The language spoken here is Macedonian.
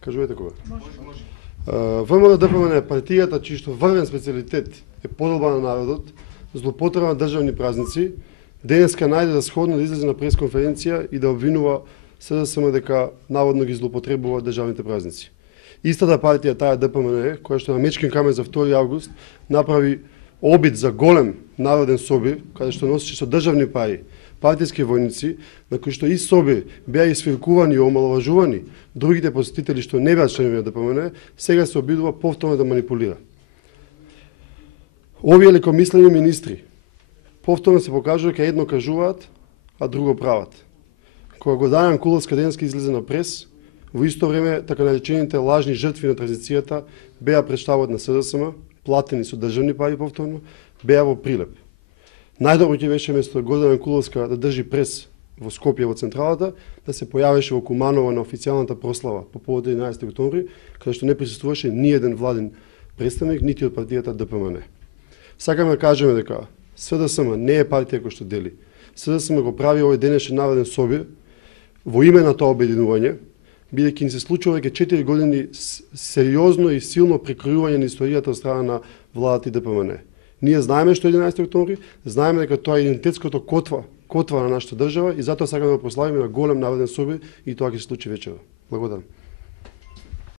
Кажувате кога? ВМРО ДПМН е партијата чијто врвен специјалитет е поделба на народот, злоупотреба на државни празници, денеска најде за сходно да излезе на пресконференција и да обвинува СДСМ дека наводно ги злоупотребува државните празници. Истата партија, таа ДПМН, која што на Мечкин камен за 2 август направи обид за голем народен собир, каде што носеше со државни пари партиски војници, на кои што и соби беа исфиркувани и омаловажувани другите посетители што не беа членови на ДПМН, сега се обидува повторно да манипулира. Овие лекомислени министри повторно се покажува дека едно кажуваат, а друго прават. Кога Гордана Јанкуловска денеска излезе на прес, во исто време така наречените лажни жртви на транзицијата беа пред штабот на СДСМ, платени со државни пари повторно, беа во Прилеп. Најдобро ќе беше место Гордана Јанкуловска да држи прес во Скопје во централата, да се појавеше во Куманово на официјалната прослава по повод 11 октомври, каде што не присуствуваше ни еден владен представник, нити од партијата ДПМН. Сакаме да кажеме дека СДСМ не е партија која што дели. СДСМ го прави овој денешен народен собир во име на тоа обединување, бидејќи ни се случува веќе 4 години сериозно и силно прекројување на историјата од страна на владата и ДПМН. Ние знаеме што е 11 октомври, знаеме дека тоа е идентитетското котва на нашата држава и затоа сакаме да прославиме на голем народен собир и тоа ќе се случи вечерва. Благодарам.